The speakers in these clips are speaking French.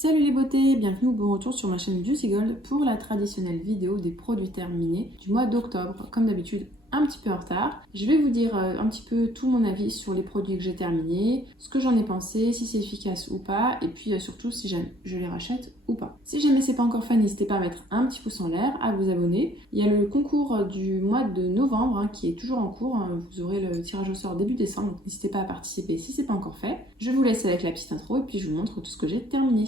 Salut les beautés, bienvenue ou bon retour sur ma chaîne Juicy Gold pour la traditionnelle vidéo des produits terminés du mois d'octobre. Comme d'habitude, un petit peu en retard. Je vais vous dire un petit peu tout mon avis sur les produits que j'ai terminés, ce que j'en ai pensé, si c'est efficace ou pas, et puis surtout si jamais je les rachète ou pas. Si jamais c'est pas encore fait, n'hésitez pas à mettre un petit pouce en l'air, à vous abonner. Il y a le concours du mois de novembre qui est toujours en cours. Vous aurez le tirage au sort début décembre, donc n'hésitez pas à participer si c'est pas encore fait. Je vous laisse avec la petite intro et puis je vous montre tout ce que j'ai terminé.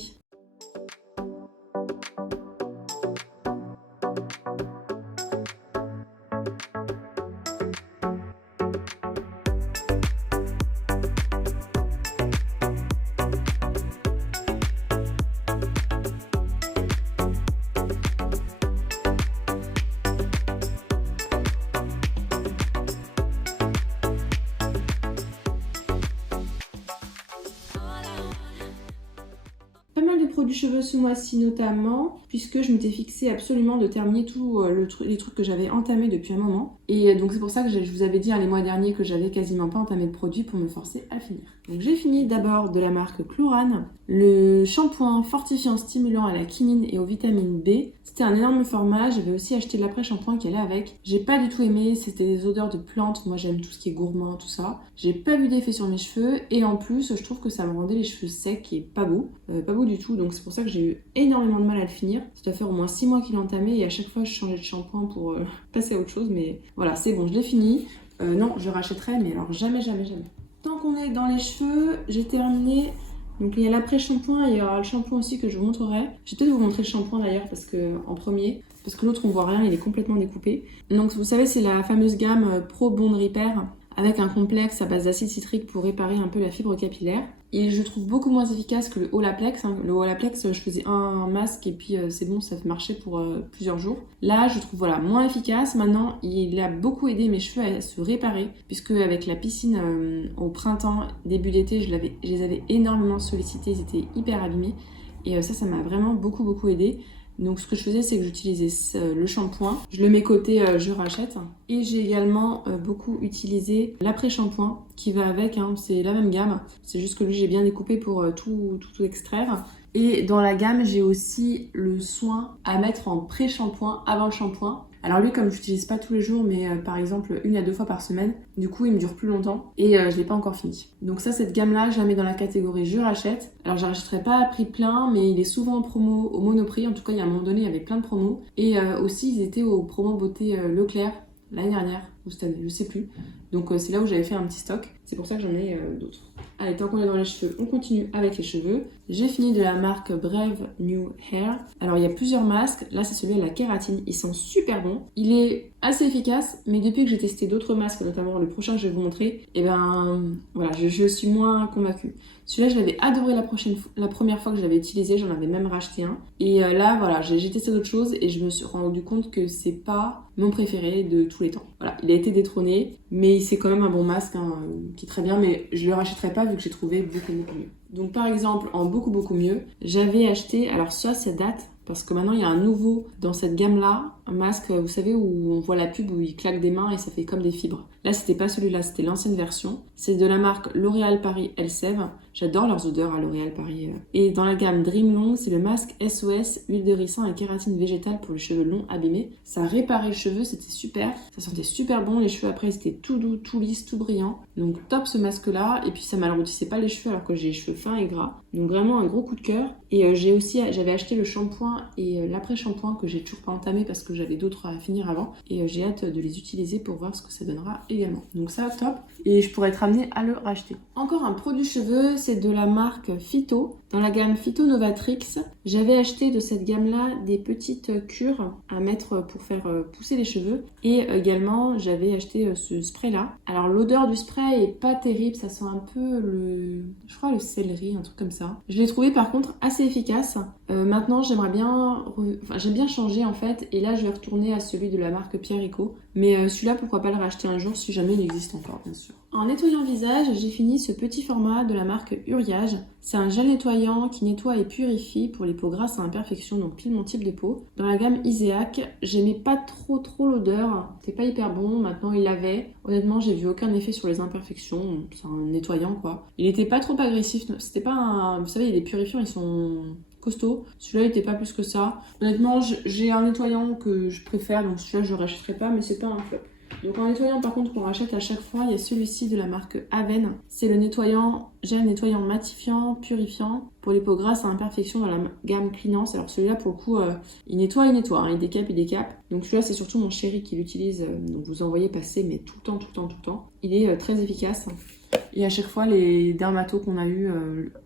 Pas mal de produits cheveux ce mois-ci notamment, puisque je m'étais fixé absolument de terminer tous les trucs que j'avais entamés depuis un moment. Et donc c'est pour ça que je vous avais dit les mois derniers que j'avais quasiment pas entamé de produits pour me forcer à finir. Donc j'ai fini d'abord de la marque Chlorane, le shampoing fortifiant stimulant à la quinine et aux vitamines B. C'était un énorme format, j'avais aussi acheté l'après-shampoing qui allait avec. J'ai pas du tout aimé, c'était des odeurs de plantes, moi j'aime tout ce qui est gourmand, tout ça. J'ai pas vu d'effet sur mes cheveux et en plus je trouve que ça me rendait les cheveux secs et pas beau du tout, donc c'est pour ça que j'ai eu énormément de mal à le finir. Ça doit faire au moins 6 mois qu'il est entamé et à chaque fois je changeais de shampoing pour passer à autre chose, mais voilà, c'est bon, je l'ai fini. Non, je rachèterai, mais alors jamais. Tant qu'on est dans les cheveux, j'ai terminé. Donc il y a l'après-shampoing et il y aura le shampoing aussi que je vous montrerai. Je vais peut-être vous montrer le shampoing d'ailleurs en premier, parce que l'autre on voit rien, il est complètement découpé. Donc vous savez, c'est la fameuse gamme Pro Bond Repair avec un complexe à base d'acide citrique pour réparer un peu la fibre capillaire. Et je trouve beaucoup moins efficace que le Olaplex. Le Olaplex, je faisais un masque et puis c'est bon, ça marchait pour plusieurs jours. Là, je trouve moins efficace. Maintenant, il a beaucoup aidé mes cheveux à se réparer, puisque avec la piscine au printemps, début d'été, je les avais énormément sollicités, ils étaient hyper abîmés. Et ça m'a vraiment beaucoup aidé. Donc ce que je faisais, c'est que j'utilisais le shampoing, je le mets côté je rachète. Et j'ai également beaucoup utilisé l'après-shampoing qui va avec, c'est la même gamme. C'est juste que lui, j'ai bien découpé pour tout extraire. Et dans la gamme, j'ai aussi le soin à mettre en pré-shampoing avant le shampoing. Alors lui, comme je l'utilise pas tous les jours, mais par exemple 1 à 2 fois par semaine, du coup il me dure plus longtemps et je l'ai pas encore fini. Donc ça, cette gamme-là, je la mets dans la catégorie je rachète. Alors je rachèterai pas à prix plein, mais il est souvent en promo au Monoprix. En tout cas, il y a un moment donné, il y avait plein de promos. Et aussi, ils étaient au promo beauté Leclerc l'année dernière, ou cette année, je sais plus. Donc c'est là où j'avais fait un petit stock. C'est pour ça que j'en ai d'autres. Allez, tant qu'on est dans les cheveux, on continue avec les cheveux. J'ai fini de la marque Brave New Hair. Alors, il y a plusieurs masques. Là, c'est celui à la kératine. Il sent super bon. Il est assez efficace, mais depuis que j'ai testé d'autres masques, notamment le prochain que je vais vous montrer, et voilà, je suis moins convaincue. Celui-là, je l'avais adoré la première fois que je l'avais utilisé. J'en avais même racheté un. Et là, voilà, j'ai testé d'autres choses et je me suis rendu compte que c'est pas mon préféré de tous les temps. Voilà, il a été détrôné, mais c'est quand même un bon masque qui est très bien, mais je le rachèterai pas vu que j'ai trouvé beaucoup mieux. Donc par exemple, en beaucoup mieux, j'avais acheté, alors ça date, parce que maintenant il y a un nouveau dans cette gamme-là, un masque, vous savez, où on voit la pub où il claque des mains et ça fait comme des fibres. Là, c'était pas celui-là, c'était l'ancienne version. C'est de la marque L'Oréal Paris Elseve. J'adore leurs odeurs à L'Oréal Paris. Et dans la gamme Dream Long, c'est le masque SOS, huile de ricin et kératine végétale pour les cheveux longs abîmés. Ça réparait le cheveu, c'était super. Ça sentait super bon, les cheveux après, ils étaient tout doux, tout lisses, tout brillants. Donc top ce masque-là. Et puis ça m'alourdissait pas les cheveux alors que j'ai les cheveux fins et gras. Donc vraiment un gros coup de cœur. Et j'avais acheté le shampoing et l'après-shampoing que j'ai toujours pas entamé parce que j'avais d'autres à finir avant. Et j'ai hâte de les utiliser pour voir ce que ça donnera également. Donc ça, top. Et je pourrais être amenée à le racheter. Encore un produit cheveux, c'est de la marque Phyto. Dans la gamme Phyto Novatrix, j'avais acheté de cette gamme-là des petites cures à mettre pour faire pousser les cheveux. Et également, j'avais acheté ce spray-là. Alors l'odeur du spray est pas terrible, ça sent un peu je crois le céleri, un truc comme ça. Je l'ai trouvé par contre assez efficace. Maintenant, j'aime bien changer en fait. Et là, je vais retourner à celui de la marque Pierre Eco. Mais celui-là, pourquoi pas le racheter un jour si jamais il existe encore, bien sûr. En nettoyant le visage, j'ai fini ce petit format de la marque Uriage. C'est un gel nettoyant qui nettoie et purifie pour les peaux grasses à imperfection, donc pile mon type de peau. Dans la gamme Iséac, j'aimais pas trop l'odeur, c'était pas hyper bon, maintenant il l'avait. Honnêtement, j'ai vu aucun effet sur les imperfections, c'est un nettoyant quoi. Il était pas trop agressif, c'était pas un... Vous savez, il y a des purifiants, ils sont costaud. Celui-là, il était pas plus que ça. Honnêtement, j'ai un nettoyant que je préfère, donc celui-là, je le rachèterai pas, mais c'est pas un flop. Donc en nettoyant par contre qu'on rachète à chaque fois, il y a celui-ci de la marque Aven. C'est le nettoyant, gel nettoyant matifiant, purifiant pour les peaux grasses à imperfection dans la gamme Cleanance. Alors celui-là pour le coup, il nettoie, hein, il décape. Donc celui-là c'est surtout mon chéri qui l'utilise, donc vous en voyez passer mais tout le temps. Il est très efficace. Et à chaque fois, les dermatos qu'on a eu,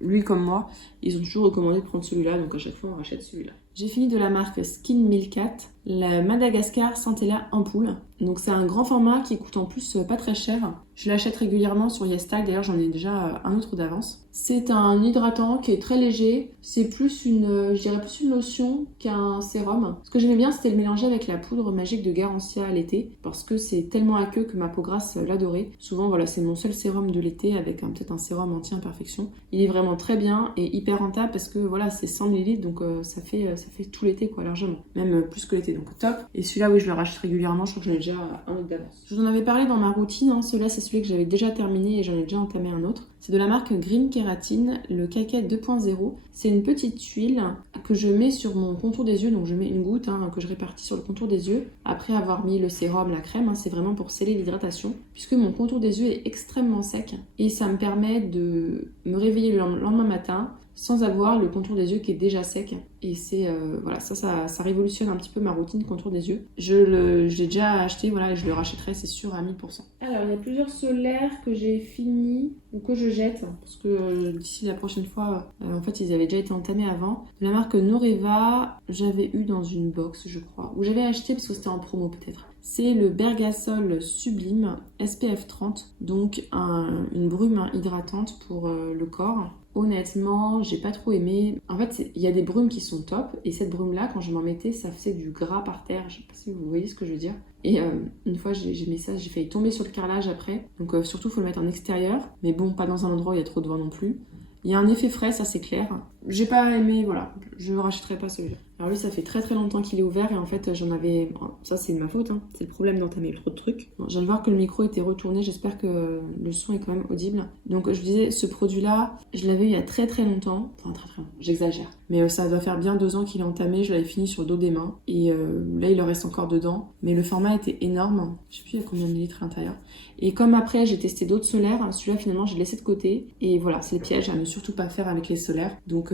lui comme moi, ils ont toujours recommandé de prendre celui-là, donc à chaque fois on rachète celui-là. J'ai fini de la marque Skin Milkat, la Madagascar Centella Ampoule. Donc c'est un grand format qui coûte en plus pas très cher. Je l'achète régulièrement sur YesStyle, d'ailleurs j'en ai déjà un autre d'avance. C'est un hydratant qui est très léger, c'est plus je dirais plus une lotion qu'un sérum. Ce que j'aimais bien c'était le mélanger avec la poudre magique de Garancia l'été, parce que c'est tellement aqueux que ma peau grasse l'adorait. Souvent voilà, c'est mon seul sérum de l'été avec peut-être un sérum anti-imperfection. Il est vraiment très bien et hyper rentable parce que voilà, c'est 100 ml donc ça fait tout l'été quoi, largement. Même plus que l'été, donc top. Et celui-là oui, je le rachète régulièrement, je crois que j'en ai déjà un autre d'avance. Je vous en avais parlé dans ma routine, hein. Celui-là c'est celui que j'avais déjà terminé et j'en ai déjà entamé un autre. C'est de la marque Green Keratin, le Cake 2.0. C'est une petite huile que je mets sur mon contour des yeux, donc je mets une goutte que je répartis sur le contour des yeux après avoir mis le sérum, la crème. C'est vraiment pour sceller l'hydratation puisque mon contour des yeux est extrêmement sec et ça me permet de me réveiller le lendemain matin sans avoir le contour des yeux qui est déjà sec. Et c'est voilà, ça révolutionne un petit peu ma routine contour des yeux. Je l'ai déjà acheté, voilà, et je le rachèterai, c'est sûr, à 1000%. Alors, il y a plusieurs solaires que j'ai fini ou que je jette, parce que d'ici la prochaine fois, en fait, ils avaient déjà été entamés avant. De la marque Noreva, j'avais eu dans une box, je crois, ou j'avais acheté parce que c'était en promo peut-être. C'est le Bergasol Sublime SPF 30, donc une brume hydratante pour le corps. Honnêtement, j'ai pas trop aimé. En fait, il y a des brumes qui sont top, et cette brume-là, quand je m'en mettais, ça faisait du gras par terre. Je sais pas si vous voyez ce que je veux dire. Et une fois, j'ai mis ça, j'ai failli tomber sur le carrelage après. Donc surtout, il faut le mettre en extérieur, mais bon, pas dans un endroit où il y a trop de vent non plus. Il y a un effet frais, ça c'est clair. J'ai pas aimé, voilà, je ne rachèterai pas celui-là. Alors lui, ça fait très très longtemps qu'il est ouvert et en fait, j'en avais... Ça, c'est de ma faute, hein. C'est le problème d'entamer trop de trucs. Bon, je viens de voir que le micro était retourné, j'espère que le son est quand même audible. Donc je vous disais, ce produit-là, je l'avais eu il y a très très longtemps. Enfin, très très longtemps, j'exagère. Mais ça doit faire bien 2 ans qu'il est entamé, je l'avais fini sur le dos des mains. Et là, il en reste encore dedans. Mais le format était énorme. Je sais plus il y a combien de millilitres à l'intérieur. Et comme après, j'ai testé d'autres solaires, celui-là, finalement, j'ai laissé de côté. Et voilà, c'est le piège à ne surtout pas faire avec les solaires. Donc...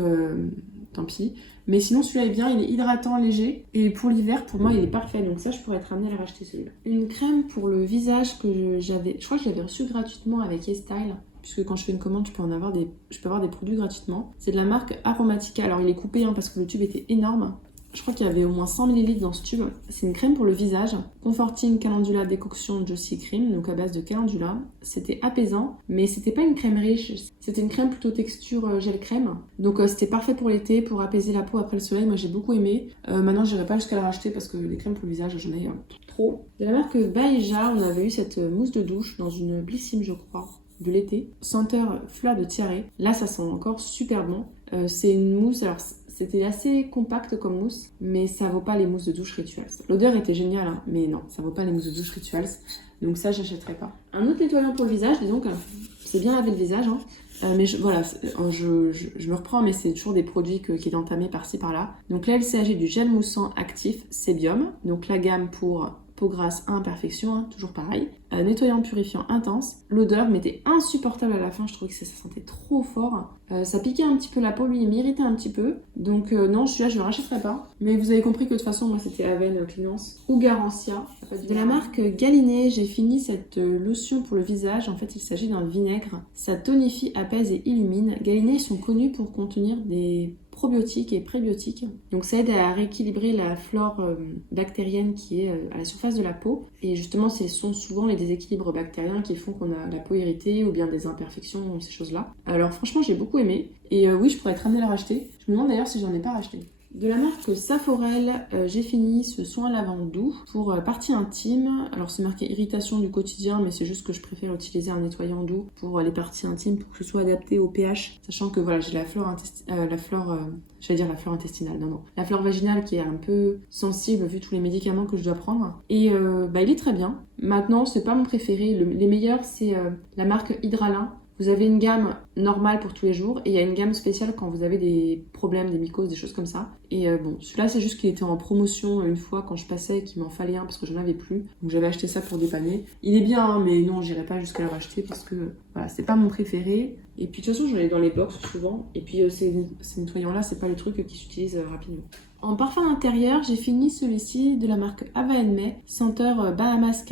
tant pis. Mais sinon, celui-là est bien, il est hydratant, léger. Et pour l'hiver, pour moi, il est parfait. Donc ça, je pourrais être amenée à le racheter celui-là. Une crème pour le visage que j'avais... Je crois que je l'avais reçu gratuitement avec YesStyle. Puisque quand je fais une commande, je peux avoir des produits gratuitement. C'est de la marque Aromatica. Alors, il est coupé parce que le tube était énorme. Je crois qu'il y avait au moins 100 ml dans ce tube. C'est une crème pour le visage. Comforting Calendula décoction Jossy Cream, donc à base de calendula. C'était apaisant, mais c'était pas une crème riche. C'était une crème plutôt texture gel crème. Donc c'était parfait pour l'été, pour apaiser la peau après le soleil. Moi j'ai beaucoup aimé. Maintenant je n'irai pas jusqu'à la racheter parce que les crèmes pour le visage j'en ai trop. De la marque Baeja, on avait eu cette mousse de douche dans une Blissim je crois, de l'été. Senteur fleur de tiare. Là ça sent encore super bon. C'est une mousse, alors c'était assez compact comme mousse, mais ça vaut pas les mousses de douche Rituals. L'odeur était géniale, hein, mais non, ça vaut pas les mousses de douche Rituals, donc ça j'achèterai pas. Un autre nettoyant pour le visage, disons que c'est bien laver le visage, hein, mais je me reprends, mais c'est toujours des produits qui est entamé par-ci par-là. Donc là il s'agit du gel moussant actif Sébium, donc la gamme pour peau grasse à imperfection, hein, toujours pareil. Nettoyant purifiant intense. L'odeur m'était insupportable à la fin, je trouvais que ça sentait trop fort. Ça piquait un petit peu la peau, lui il m'irritait un petit peu. Donc non, celui-là je le rachèterai pas. Mais vous avez compris que de toute façon, moi c'était Aven, Cleanance ou Garancia. De la marque Galinée, j'ai fini cette lotion pour le visage. En fait, il s'agit d'un vinaigre. Ça tonifie, apaise et illumine. Galinée sont connus pour contenir des probiotiques et prébiotiques. Donc ça aide à rééquilibrer la flore bactérienne qui est à la surface de la peau. Et justement, ce sont souvent les déséquilibres bactériens qui font qu'on a la peau irritée ou bien des imperfections, ces choses-là. Alors franchement, j'ai beaucoup aimé. Et oui, je pourrais être amenée à la racheter. Je me demande d'ailleurs si j'en ai pas racheté. De la marque Saforel, j'ai fini ce soin lavant doux pour partie intime. Alors c'est marqué irritation du quotidien, mais c'est juste que je préfère utiliser un nettoyant doux pour les parties intimes pour que ce soit adapté au pH. Sachant que voilà, j'ai la flore intestinale, la flore vaginale qui est un peu sensible vu tous les médicaments que je dois prendre. Et il est très bien. Maintenant, c'est pas mon préféré. Les meilleurs, c'est la marque Hydralin. Vous avez une gamme normale pour tous les jours et il y a une gamme spéciale quand vous avez des problèmes, des mycoses, des choses comme ça. Et bon, celui-là c'est juste qu'il était en promotion une fois quand je passais et qu'il m'en fallait un parce que je n'en avais plus. Donc j'avais acheté ça pour dépanner. Il est bien, hein, mais non, j'irai pas jusqu'à le racheter parce que voilà, c'est pas mon préféré. Et puis de toute façon, j'en ai dans les box souvent. Et puis ces nettoyants-là, c'est pas le truc qui s'utilise rapidement. En parfum intérieur, j'ai fini celui-ci de la marque Ava May, senteur Bahamas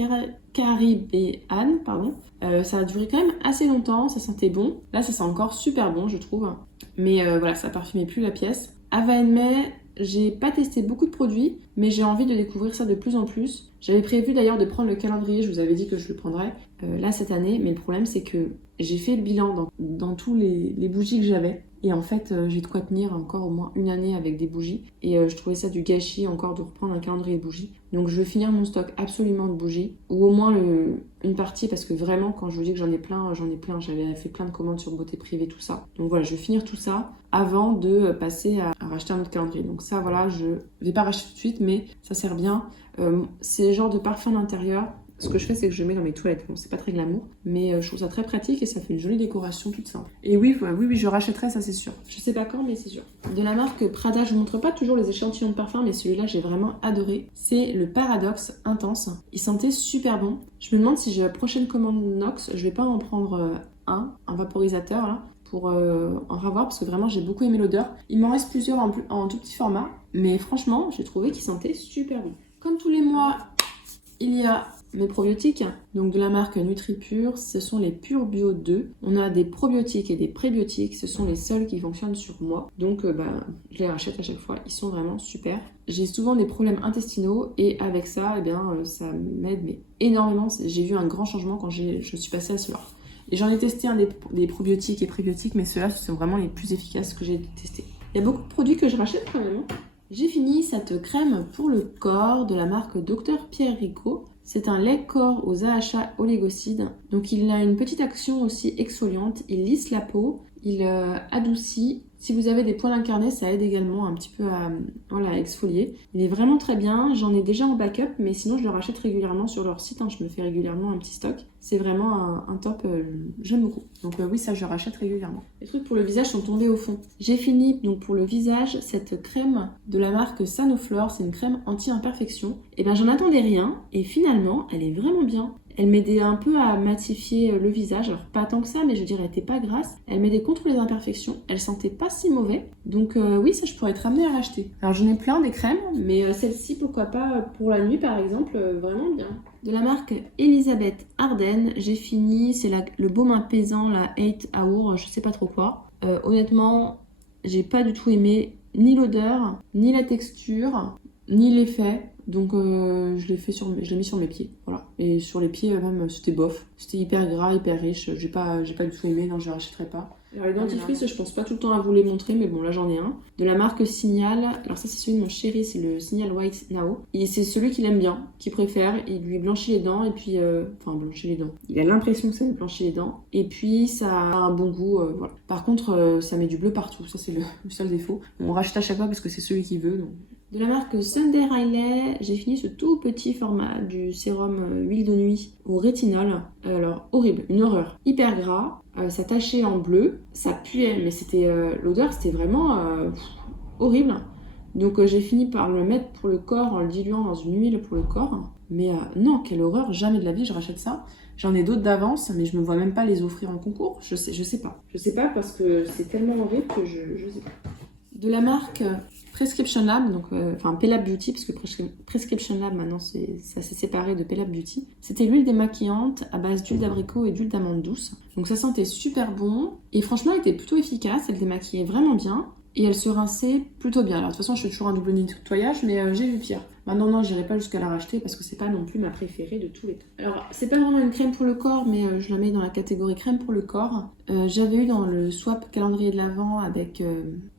Caribbean, pardon. Ça a duré quand même assez longtemps, ça sentait bon. Là, ça sent encore super bon, je trouve. Mais voilà, ça parfumait plus la pièce. Ava May, j'ai pas testé beaucoup de produits, mais j'ai envie de découvrir ça de plus en plus. J'avais prévu d'ailleurs de prendre le calendrier, je vous avais dit que je le prendrais là cette année, mais le problème c'est que j'ai fait le bilan dans tous les bougies que j'avais. Et en fait, j'ai de quoi tenir encore au moins une année avec des bougies. Et je trouvais ça du gâchis encore de reprendre un calendrier de bougies. Donc je veux finir mon stock absolument de bougies. Ou au moins une partie, parce que vraiment, quand je vous dis que j'en ai plein, j'en ai plein. J'avais fait plein de commandes sur Beauté Privée, tout ça. Donc voilà, je vais finir tout ça avant de passer à racheter un autre calendrier. Donc ça, voilà, je vais pas racheter tout de suite, mais ça sert bien. C'est le genre de parfum d'intérieur. Ce que je fais, c'est que je le mets dans mes toilettes. Bon, c'est pas très glamour, mais je trouve ça très pratique et ça fait une jolie décoration toute simple. Et oui, je rachèterai, ça c'est sûr. Je sais pas quand, mais c'est sûr. De la marque Prada, je vous montre pas toujours les échantillons de parfum, mais celui-là, j'ai vraiment adoré. C'est le Paradoxe Intense. Il sentait super bon. Je me demande si j'ai la prochaine commande Nox, je vais pas en prendre un vaporisateur là, pour en revoir parce que vraiment j'ai beaucoup aimé l'odeur. Il m'en reste plusieurs en tout petit format, mais franchement, j'ai trouvé qu'il sentait super bon. Comme tous les mois, il y a mes probiotiques, donc de la marque NutriPure, ce sont les Pure Bio 2. On a des probiotiques et des prébiotiques, ce sont les seuls qui fonctionnent sur moi. Donc je les rachète à chaque fois, ils sont vraiment super. J'ai souvent des problèmes intestinaux et avec ça, ça m'aide mais énormément. J'ai vu un grand changement quand je suis passée à cela. Et j'en ai testé des probiotiques et prébiotiques, mais ceux-là, ce sont vraiment les plus efficaces que j'ai testés. Il y a beaucoup de produits que je rachète quand même. J'ai fini cette crème pour le corps de la marque Dr Pierre Rico. C'est un lait corps aux AHA oligocides. Donc il a une petite action aussi exfoliante. Il lisse la peau, il adoucit. Si vous avez des poils incarnés, ça aide également un petit peu à exfolier. Il est vraiment très bien. J'en ai déjà en backup, mais sinon je le rachète régulièrement sur leur site. Je me fais régulièrement un petit stock. C'est vraiment un top, j'aime beaucoup. Donc oui, ça je rachète régulièrement. Les trucs pour le visage sont tombés au fond. J'ai fini donc pour le visage cette crème de la marque Sanoflore. C'est une crème anti-imperfection. Et j'en attendais rien et finalement elle est vraiment bien. Elle m'aidait un peu à matifier le visage, alors pas tant que ça, mais je dirais elle était pas grasse. Elle m'aidait contre les imperfections, elle sentait pas si mauvais. Donc oui, ça je pourrais être amenée à l'acheter. Alors j'en ai plein des crèmes, mais celle-ci pourquoi pas pour la nuit par exemple, vraiment bien. De la marque Elisabeth Arden, j'ai fini, c'est le baume apaisant, la 8 Hour, je sais pas trop quoi. Honnêtement, j'ai pas du tout aimé ni l'odeur, ni la texture, ni l'effet. Donc je l'ai mis sur mes pieds, voilà. Et sur les pieds même c'était bof, c'était hyper gras, hyper riche. J'ai pas du tout aimé, non je ne rachèterai pas. Alors les dentifrices, je pense pas tout le temps à vous les montrer, mais bon là j'en ai un. De la marque Signal, alors ça c'est celui de mon chéri, c'est le Signal White Now. Et c'est celui qu'il aime bien, qu'il préfère, il lui blanchit les dents et puis... blanchit les dents. Il a l'impression que ça lui blanchit les dents. Et puis ça a un bon goût, voilà. Par contre ça met du bleu partout, ça c'est le seul défaut. On rachète à chaque fois parce que c'est celui qu'il veut, donc... De la marque Sunday Riley, j'ai fini ce tout petit format du sérum huile de nuit au rétinol. Alors horrible, une horreur. Hyper gras, ça tachait en bleu, ça puait, mais c'était l'odeur c'était vraiment horrible. Donc j'ai fini par le mettre pour le corps en le diluant dans une huile pour le corps. Mais non, quelle horreur, jamais de la vie je rachète ça. J'en ai d'autres d'avance, mais je me vois même pas les offrir en concours. Je sais pas. Je sais pas parce que c'est tellement horrible que je sais pas. De la marque Prescription Lab, donc Pelab Beauty, parce que Prescription Lab maintenant ça s'est séparé de Pelab Beauty. C'était l'huile démaquillante à base d'huile d'abricot et d'huile d'amande douce. Donc ça sentait super bon et franchement elle était plutôt efficace, elle démaquillait vraiment bien et elle se rinçait plutôt bien. Alors de toute façon je fais toujours un double nettoyage, mais j'ai vu pire. Maintenant non, j'irai pas jusqu'à la racheter parce que c'est pas non plus ma préférée de tous les temps. Alors c'est pas vraiment une crème pour le corps, mais je la mets dans la catégorie crème pour le corps. J'avais eu dans le swap calendrier de l'Avent avec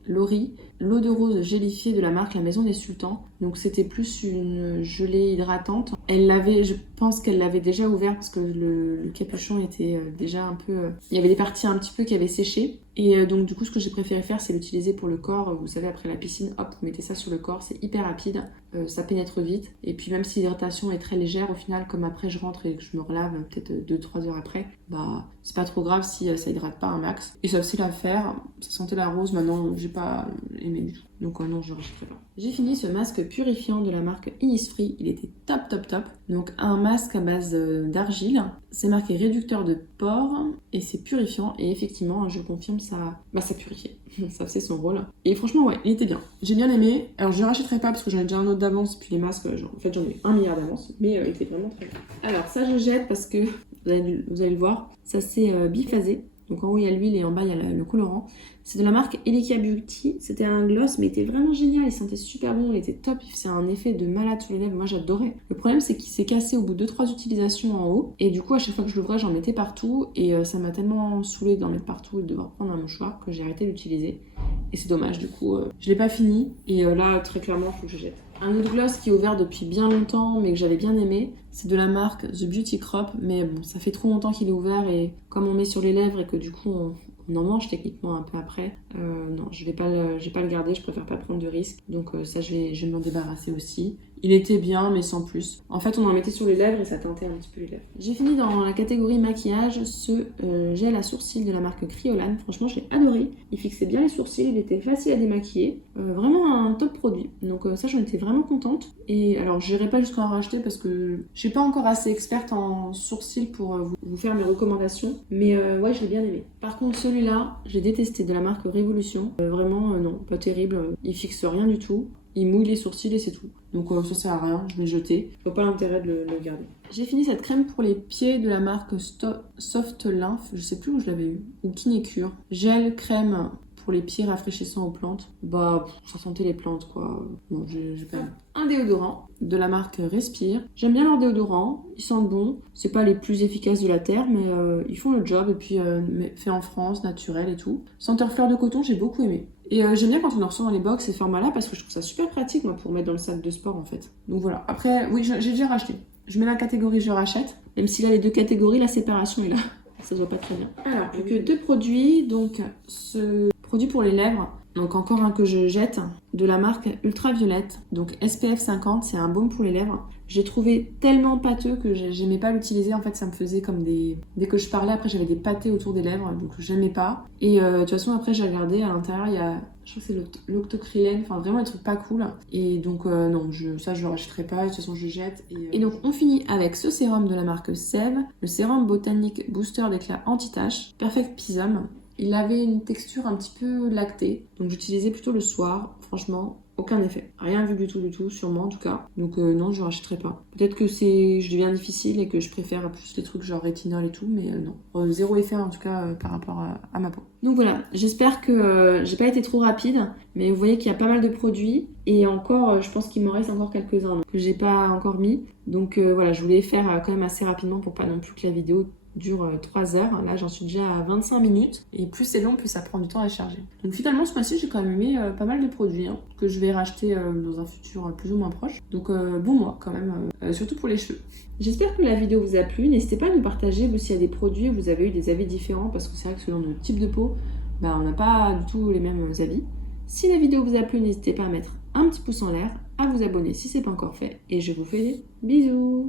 Laurie l'eau de rose gélifiée de la marque La Maison des Sultans. Donc c'était plus une gelée hydratante. Je pense qu'elle l'avait déjà ouvert parce que le capuchon était déjà un peu... Il y avait des parties un petit peu qui avaient séché. Et donc du coup ce que j'ai préféré faire c'est l'utiliser pour le corps. Vous savez après la piscine, hop, vous mettez ça sur le corps, c'est hyper rapide. Ça pénètre pénètre vite. Et puis même si l'hydratation est très légère, au final, comme après je rentre et que je me relave peut-être 2-3 heures après, bah c'est pas trop grave si ça hydrate pas un max. Et c'est facile à faire, ça sentait la rose, maintenant j'ai pas aimé du tout. Donc non, je ne rachèterai pas. J'ai fini ce masque purifiant de la marque Innisfree, il était top top top. Donc un masque à base d'argile, c'est marqué réducteur de pores et c'est purifiant et effectivement je confirme ça purifiait, ça faisait son rôle. Et franchement ouais, il était bien, j'ai bien aimé. Alors je ne rachèterai pas parce que j'en ai déjà un autre d'avance, puis les masques, en fait j'en ai 1 milliard d'avance, mais il était vraiment très bien. Alors ça je jette parce que vous allez le voir, ça c'est biphasé. Donc en haut il y a l'huile et en bas il y a le colorant. C'est de la marque Elikia Beauty. C'était un gloss mais il était vraiment génial, il sentait super bon, il était top, il faisait un effet de malade sur les lèvres, moi j'adorais. Le problème c'est qu'il s'est cassé au bout de 2-3 utilisations en haut et du coup à chaque fois que je l'ouvrais j'en mettais partout et ça m'a tellement saoulée d'en mettre partout et de devoir prendre un mouchoir que j'ai arrêté d'utiliser. Et c'est dommage, du coup je l'ai pas fini et là très clairement il faut que je jette. Un autre gloss qui est ouvert depuis bien longtemps mais que j'avais bien aimé, c'est de la marque The Beauty Crop, mais bon ça fait trop longtemps qu'il est ouvert et comme on met sur les lèvres et que du coup on en mange techniquement un peu après, non je vais pas le garder, je préfère pas prendre de risques, donc ça je vais m'en débarrasser aussi. Il était bien mais sans plus. En fait on en mettait sur les lèvres et ça teintait un petit peu les lèvres. J'ai fini dans la catégorie maquillage ce gel à sourcils de la marque Kryolan. Franchement j'ai adoré, il fixait bien les sourcils, il était facile à démaquiller, vraiment un top produit. Donc ça j'en étais vraiment contente. Et alors j'irai pas jusqu'à en racheter parce que je suis pas encore assez experte en sourcils pour vous faire mes recommandations, mais ouais je l'ai bien aimé. Par contre celui-là j'ai détesté, de la marque Révolution, vraiment non, pas terrible, il fixe rien du tout. Il mouille les sourcils et c'est tout. Donc ça sert à rien, je l'ai jeté. Je vois pas l'intérêt de le garder. J'ai fini cette crème pour les pieds de la marque Soft Lymph, je sais plus où je l'avais eu, ou Kinécure. Gel crème pour les pieds rafraîchissants aux plantes. Bah ça sentait les plantes quoi. Bon j'ai pas. Un déodorant de la marque Respire. J'aime bien leur déodorant, ils sentent bon. C'est pas les plus efficaces de la terre mais ils font le job et puis fait en France, naturel et tout. Senteur fleur de coton, j'ai beaucoup aimé. Et j'aime bien quand on en reçoit dans les box ces formats-là parce que je trouve ça super pratique moi pour mettre dans le sac de sport en fait. Donc voilà. Après, oui, j'ai déjà racheté. Je mets la catégorie je rachète, même si là les deux catégories, la séparation est là. Ça se voit pas très bien. Alors, plus que 2 produits. Donc ce produit pour les lèvres, donc encore un que je jette, de la marque Ultraviolette. Donc SPF 50, c'est un baume pour les lèvres. J'ai trouvé tellement pâteux que j'aimais pas l'utiliser. En fait, ça me faisait comme des... Dès que je parlais, après, j'avais des pâtés autour des lèvres, donc j'aimais pas. Et de toute façon, après, j'ai regardé, à l'intérieur, il y a... Je crois que c'est l'octocrylène, enfin vraiment un truc pas cool. Et donc non, ça je le rachèterai pas, de toute façon je jette. Et donc on finit avec ce sérum de la marque Sève, le sérum botanique booster d'éclat anti-tache, Perfect Pisum. Il avait une texture un petit peu lactée, donc j'utilisais plutôt le soir, franchement. Aucun effet. Rien vu du tout, sur moi en tout cas. Donc non, je rachèterai pas. Peut-être que je deviens difficile et que je préfère plus les trucs genre rétinol et tout, mais non. Zéro effet en tout cas par rapport à ma peau. Donc voilà, j'espère que j'ai pas été trop rapide, mais vous voyez qu'il y a pas mal de produits et encore, je pense qu'il m'en reste encore quelques-uns que j'ai pas encore mis. Donc voilà, je voulais les faire quand même assez rapidement pour pas non plus que la vidéo dure 3 heures. Là, j'en suis déjà à 25 minutes. Et plus c'est long, plus ça prend du temps à charger. Donc finalement, ce mois-ci, j'ai quand même aimé pas mal de produits que je vais racheter dans un futur plus ou moins proche. Donc bon mois quand même, surtout pour les cheveux. J'espère que la vidéo vous a plu. N'hésitez pas à nous partager vous s'il y a des produits où vous avez eu des avis différents parce que c'est vrai que selon notre type de peau, on n'a pas du tout les mêmes avis. Si la vidéo vous a plu, n'hésitez pas à mettre un petit pouce en l'air, à vous abonner si ce n'est pas encore fait. Et je vous fais des bisous!